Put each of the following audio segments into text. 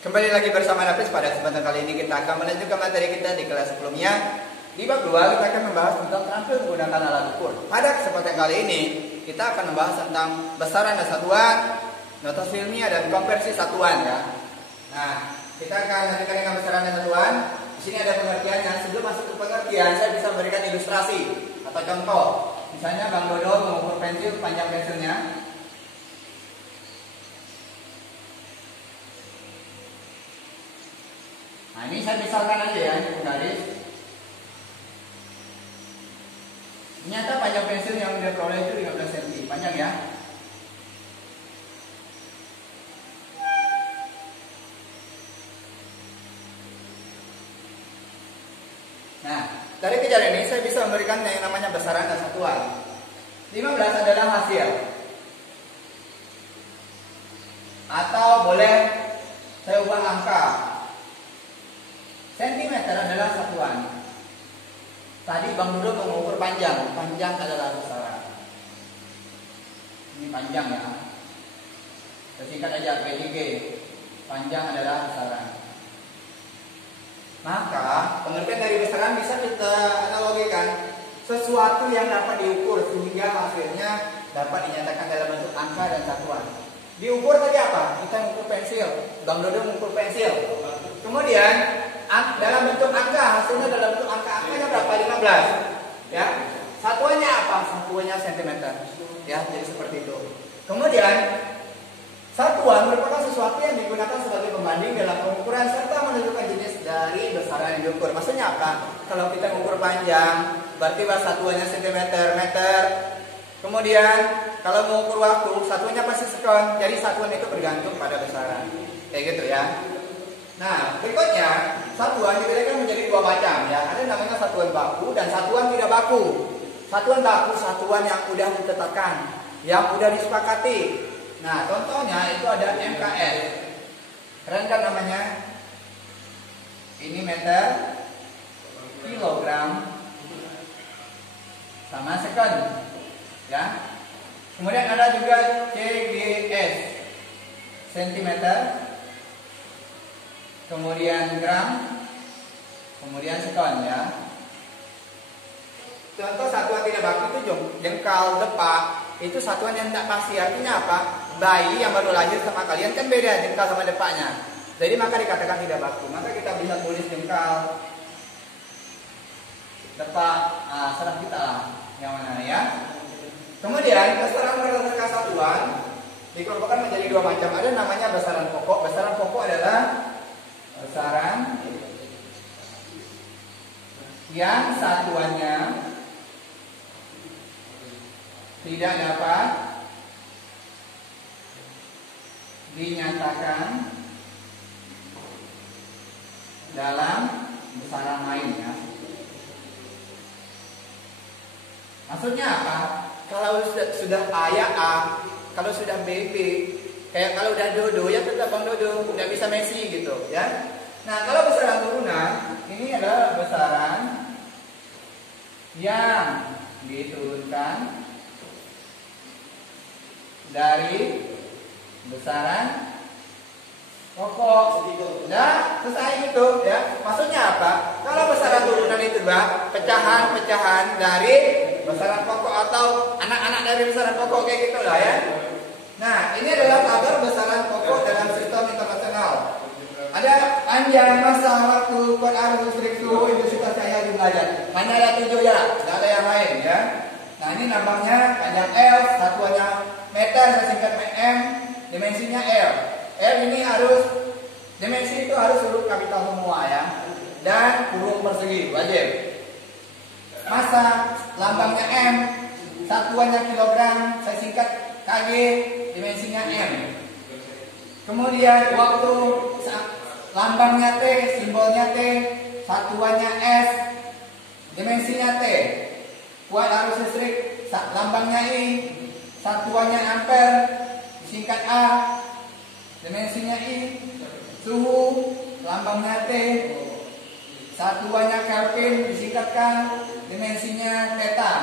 Kembali lagi bersama Nafis. Pada kesempatan kali ini kita akan melanjutkan materi kita di kelas sebelumnya. Di bab 2 kita akan membahas tentang terampil menggunakan alat ukur. Pada kesempatan kali ini kita akan membahas tentang besaran dan satuan, notasi ilmiah dan konversi satuan ya. Nah, kita akan lanjutkan dengan besaran dan satuan. Di sini ada pengertiannya. Sebelum masuk ke pengertian, saya bisa memberikan ilustrasi atau contoh. Misalnya Bang Dodo mengukur pensil, panjang pensilnya. Nah, ini saya misalkan aja ya, ini garis. Ternyata panjang pensil yang dia peroleh itu 15 cm, panjang ya. Nah, dari kejadian ini saya bisa memberikan yang namanya besaran dan satuan. 15 adalah hasil. Atau boleh saya ubah angka. Sentimeter adalah satuan. Tadi Bang Dodo mengukur panjang. Panjang adalah besaran. Ini panjang ya. Singkat aja PIG. Panjang adalah besaran. Maka pengertian dari besaran bisa kita analogikan sesuatu yang dapat diukur sehingga hasilnya dapat dinyatakan dalam bentuk angka dan satuan. Diukur tadi apa? Kita mengukur pensil. Bang Dodo mengukur pensil. Kemudian dalam bentuk angka, hasilnya dalam bentuk angkanya berapa? 15 ya. Satuannya apa? Satuannya sentimeter ya, jadi seperti itu. Kemudian satuan merupakan sesuatu yang digunakan sebagai pembanding dalam pengukuran serta menentukan jenis dari besaran yang diukur. Maksudnya apa? Kalau kita mengukur panjang, berarti satuannya sentimeter, meter. Kemudian kalau mengukur waktu, satuannya pasti sekon. Jadi satuan itu bergantung pada besaran. Kayak gitu ya. Nah, berikutnya satuan dibedakan menjadi dua macam ya. Ada namanya satuan baku dan satuan tidak baku. Satuan baku satuan yang sudah ditetapkan, yang sudah disepakati. Nah, contohnya itu ada MKS. Keren kan namanya? Ini meter, kilogram, sama sekon ya. Kemudian ada juga CGS, sentimeter, kemudian gram, kemudian sekon ya. Contoh satuan tidak baku itu jengkal, depak. Itu satuan yang tidak pasti. Artinya apa? Bayi yang baru lahir sama kalian kan beda jengkal sama depaknya. Jadi maka dikatakan tidak baku. Maka kita bisa tulis jengkal, depak. Nah, serah kita lah yang mana ya. Kemudian besaran berdasarkan satuan dikelompokkan menjadi dua macam. Ada namanya besaran pokok. Besaran pokok adalah besaran yang satuannya tidak dapat dinyatakan dalam besaran lainnya. Maksudnya apa? Kalau sudah A ya A, kalau sudah B B. Kayak kalau udah Dodo ya tetap Bang Dodo, nggak bisa Messi gitu ya. Nah, kalau besaran turunan ini adalah besaran yang diturunkan dari besaran pokok. Nah, selesai itu ya. Maksudnya apa? Kalau besaran turunan itu Bang, pecahan-pecahan dari besaran pokok atau anak-anak dari besaran pokok kayak gitulah ya. Nah, ini adalah kadar besaran pokok dalam sistem internasional. Ada panjang, masa, waktu, kuat arus, listrik, suhu, intensitas cahaya, jumlahnya. Hanya ada 7 ya, tidak ada yang lain ya. Nah, ini nambahnya panjang L, satuannya meter, saya singkat mm, dimensinya L. L ini harus, dimensi itu harus huruf kapital semua ya. Dan kurung persegi, wajib. Masa, lambangnya M, satuannya kilogram, saya singkat KG, dimensinya M. Kemudian waktu, lambangnya T, simbolnya T, satuannya S, dimensinya T. Kuat arus listrik, lambangnya I, satuannya ampere, disingkat A, dimensinya I. Suhu, lambangnya T, satuannya Kelvin, disingkat K, dimensinya theta.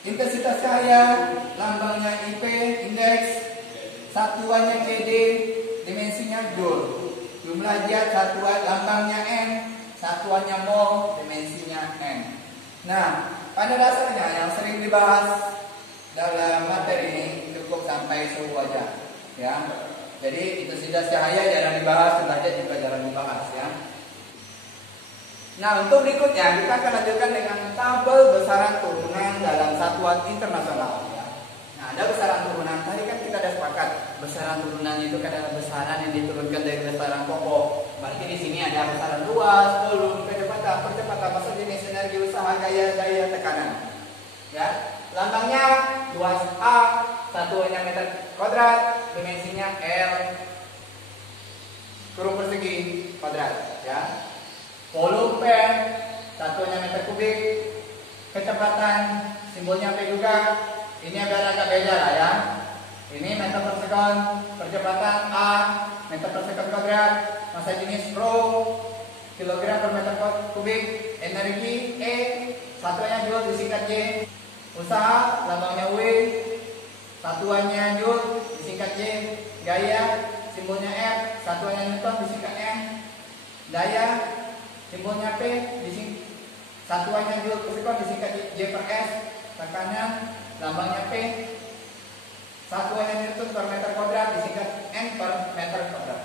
Intensitas cahaya, lambangnya IP, indeks, satuannya CD, dimensinya G, joule. Jumlah zat satuan lambangnya N, satuannya mol, dimensinya N. Nah, pada dasarnya yang sering dibahas dalam materi ini cukup sampai suhu aja, ya. Jadi intensitas cahaya jarang dibahas, derajat juga jarang dibahas, ya. Nah, untuk berikutnya kita akan lanjutkan dengan tabel besaran turunan dalam satuan internasional. Ya. Nah, ada besaran turunan. Tadi kan kita ada sepakat besaran turunan itu adalah besaran yang diturunkan dari besaran pokok. Berarti di sini ada besaran luas, volume, percepatan, masa jenis, energi, usaha, gaya, tekanan. Ya, lambangnya luas A, satuannya meter kuadrat, dimensinya L, kurung persegi kuadrat. Ya. Volume P, satuannya meter kubik, kecepatan, simbolnya P juga. Ini agak beda lah ya. Ini meter per sekon, percepatan A, meter per sekon kuadrat, massa jenis rho, kilogram per meter kubik, energi E, satuannya joule disingkat J, usaha, lambangnya W, satuannya joule disingkat J, gaya, simbolnya F, satuannya newton disingkat N, daya, simbolnya P, satuannya joule per sekon disingkat J per S, tekanan, lambangnya P, satuannya newton per meter kuadrat disingkat N per meter kuadrat.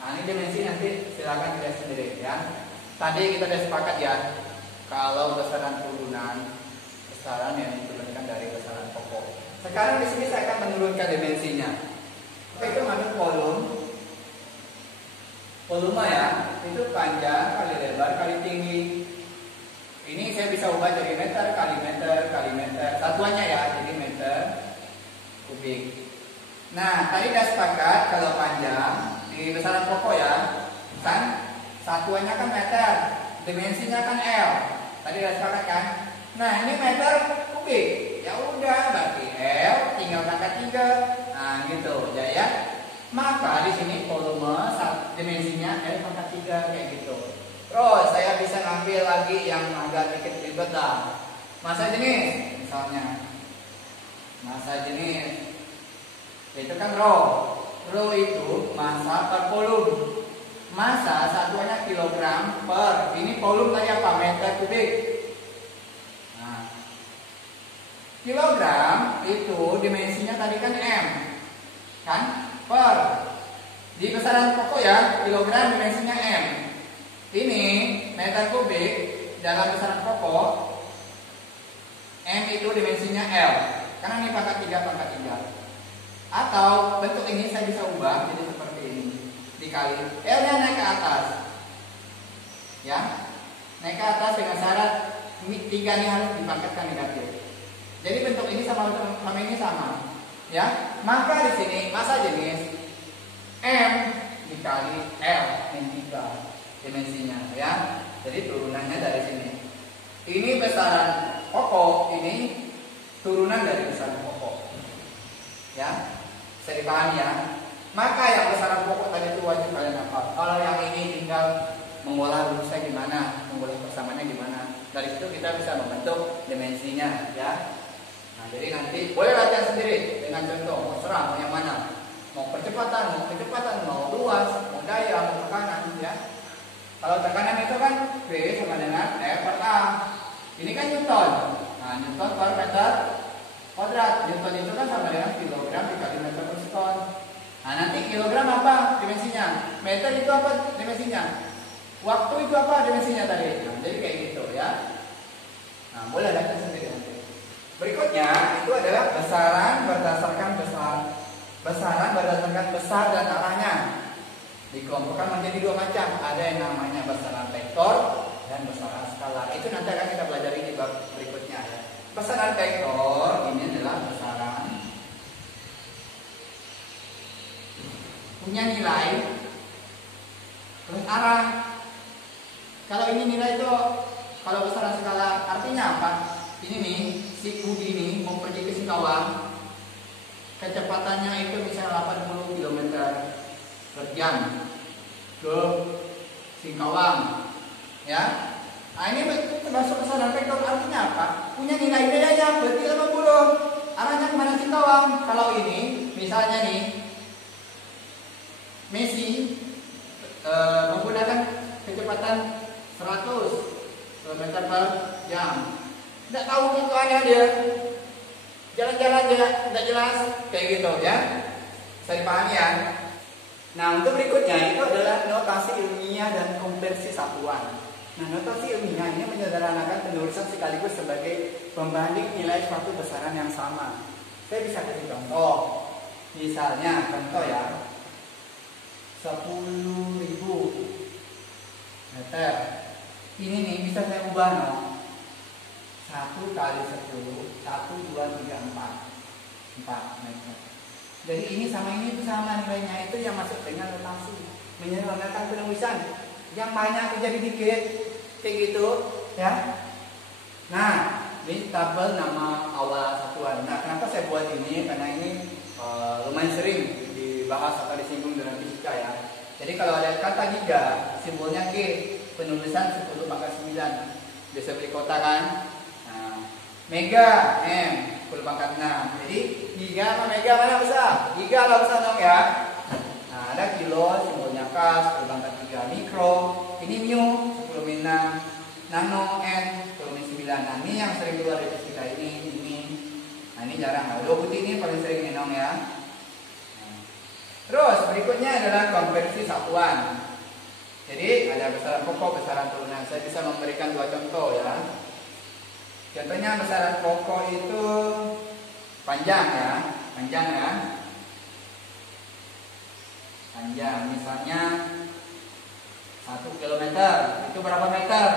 Nah, ini dimensi nanti silakan dilihat sendiri ya. Tadi kita sudah sepakat ya, kalau besaran turunan, besaran yang diturunkan dari besaran pokok. Sekarang di sini saya akan menurunkan dimensinya. Oke, itu ambil volume ya, itu panjang kali lebar kali tinggi. Ini saya bisa ubah jadi meter kali meter kali meter. Satuannya ya, jadi meter kubik. Nah, tadi sudah sepakat kalau panjang di besaran pokok ya, kan satuannya kan meter, dimensinya kan L. Tadi sudah sepakat kan? Nah, ini meter kubik. Ya udah, berarti L tinggal pangkat 3. Nah, gitu ya. Maka di sini volume dimensinya L pangkat 3 kayak gitu. Terus saya bisa ngambil lagi yang agak sedikit ribet lah. Massa jenis misalnya. Massa jenis itu kan rho. Rho itu massa per volume. Massa satuannya kilogram per. Ini volume tadi apa? Meter kubik. Nah, kilogram itu dimensinya tadi kan M. Kan? Per. Di besaran pokok ya, kilogram dimensinya M. Ini meter kubik dalam besaran pokok, M itu dimensinya L. Karena ini pangkat 3. Atau bentuk ini saya bisa ubah jadi seperti ini. Dikali L-nya naik ke atas. Ya. Naik ke atas dengan syarat 3 ini harus dipangkatkan negatif. Jadi bentuk ini sama ini sama. Ya. Maka di sini massa jenis M dikali L min 3 dimensinya ya. Jadi turunannya dari sini. Ini besaran pokok, ini turunan dari besaran pokok. Ya. Bisa dipahami ya. Maka yang besaran pokok tadi itu wajib kalian hafal. Kalau yang ini tinggal mengolah rumusnya gimana, mengolah persamaannya gimana. Dari situ kita bisa membentuk dimensinya ya. Nah, jadi nanti boleh latihan sendiri dengan contoh, terserah mau yang mana. Mau percepatan, mau kecepatan, mau luas, mau daya, mau tekanan ya. Kalau tekanan itu kan V sama dengan F per A. Ini kan Newton. Nah, Newton per meter kuadrat. Newton itu kan sama dengan kilogram dikali meter per sekon. Nah, nanti kilogram apa dimensinya? Meter itu apa dimensinya? Waktu itu apa dimensinya tadi? Nah, jadi kayak gitu ya. Nah, boleh latihan sendiri nanti. Berikutnya itu adalah besaran berdasarkan besar dan arahnya. Dikelompokkan menjadi 2 macam. Ada yang namanya besaran vektor dan besaran skalar. Itu nanti akan kita pelajari di bab berikutnya ya. Besaran vektor ini adalah besaran punya nilai terus arah. Kalau ini nilai itu, kalau besaran skalar artinya apa? Ini nih, si Budi ini mau pergi ke Singkawang, kecepatannya itu misalnya 80 km per jam ke Singkawang ya. Nah, ini termasuk besaran vektor. Artinya apa? Punya nilai bedanya berarti 80. Arahnya kemana Singkawang? Kalau ini misalnya nih kilometer per jam. Tidak tahu ketentuannya dia. Jalan-jalan dia tidak jelas kayak gitu ya. Bisa dipahami ya. Nah, untuk berikutnya itu adalah notasi ilmiah dan konversi satuan. Nah, notasi ilmiah ini menyederhanakan penulisan sekaligus sebagai pembanding nilai suatu besaran yang sama. Saya bisa kasih contoh. Misalnya, contoh ya, 10.000 meter. Ini nih bisa saya ubah no. 1 kali 10, 1, 2, 3, 4 meter. Jadi ini sama ini itu sama nilainya, itu yang masuk dengan notasi. Menyederhanakan penulisan. Yang banyak jadi dikit, kayak gitu ya. Nah, ini tabel nama awal satuan. Nah, kenapa saya buat ini? Karena ini lumayan sering dibahas atau disinggung dalam fisika ya. Jadi kalau ada kata giga, simbolnya G, penulisan 10 pangkat 9. Bisa beli kota kan? Nah, mega M, 10 pangkat 6. Jadi giga sama mega mana besar? Giga lah besar dong ya. Nah, ada kilo, simbolnya K, 10 pangkat 3. Mikro, ini mu, 10 min 6. Nano N, 10 min 9. Nah, ini yang sering keluar dari fisika ini. Nah, ini jarang. Nah, 2 putih ini paling sering nih dong ya. Terus berikutnya adalah konversi satuan. Jadi ada besaran pokok, besaran turunan. Saya bisa memberikan 2 contoh ya. Contohnya besaran pokok itu panjang ya, panjang. Misalnya 1 kilometer, itu berapa meter?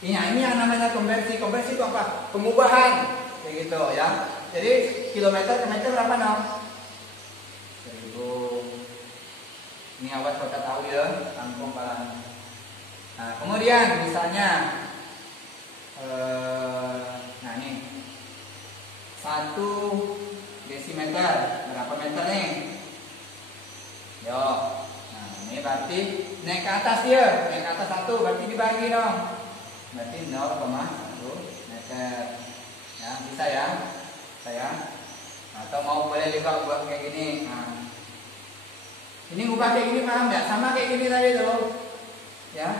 Ini yang namanya konversi. Konversi itu apa? Pengubahan, kayak gitu ya. Jadi kilometer ke meter berapa nom? 1000. Ini awas kota tahu ya, kampung Palang. Nah, kemudian misalnya, nah ini 1 desimeter berapa meter nih? Yo, nah ini berarti naik ke atas dia, naik ke atas 1 berarti dibagi dong, berarti 0,1 meter. Ya bisa ya, saya. Atau mau boleh juga buat kayak gini. Nah, ini ubah kayak gini paham nggak? Sama kayak gini tadi tuh, ya.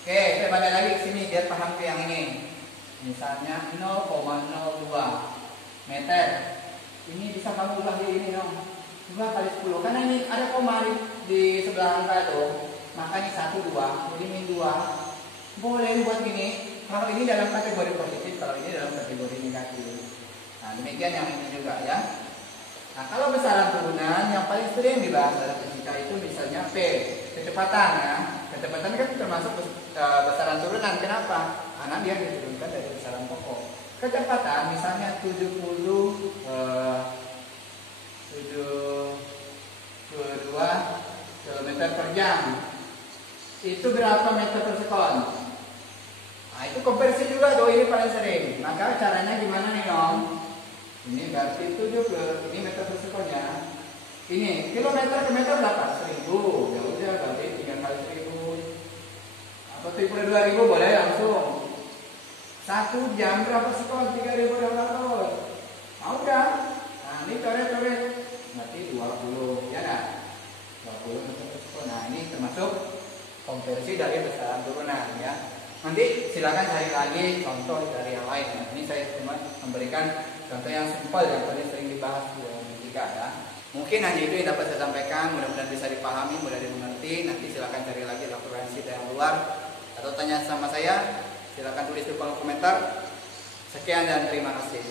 Oke, saya balik lagi ke sini biar paham ke yang ini. Misalnya 0,02 meter. Ini bisa kamu ubah kayak gini dong. 2 kali 10. Karena ini ada koma di sebelah angka itu. Maka ini 1, 2. Jadi min 2. Boleh buat gini. Kalau ini dalam kategori positif, kalau ini dalam kategori negatif. Nah, demikian yang ini juga ya. Nah, kalau besaran turunan yang paling sering dibahas dalam fisika itu misalnya P, kecepatan ya. Kecepatan kan termasuk besaran turunan. Kenapa? Karena dia diturunkan dari besaran pokok. Kecepatan misalnya 72 km per jam. Itu berapa meter per sekon? Nah, itu konversi juga tuh, ini paling sering. Maka caranya gimana nih Om? Ini berarti 7 ini meter per sekonnya. Ini kilometer ke meter berapa? 1000. Ya udah berarti 3 kali 1000. Atau 32.000 boleh langsung. 1 jam berapa sekon? 3.200. Mau kan? Nah, ini coret-coret. Berarti 20, ya enggak? 20 meter per sekon. Nah, ini termasuk konversi dari besaran turunan ya. Nanti silakan cari lagi contoh dari yang lain ya. Ini saya cuma memberikan contoh yang simpel yang paling sering dibahas di dalam fisika ya. Mungkin hanya itu yang dapat saya sampaikan, mudah-mudahan bisa dipahami, mudah dimengerti. Nanti silakan cari lagi referensi dari yang luar atau tanya sama saya, silakan tulis di kolom komentar. Sekian dan terima kasih.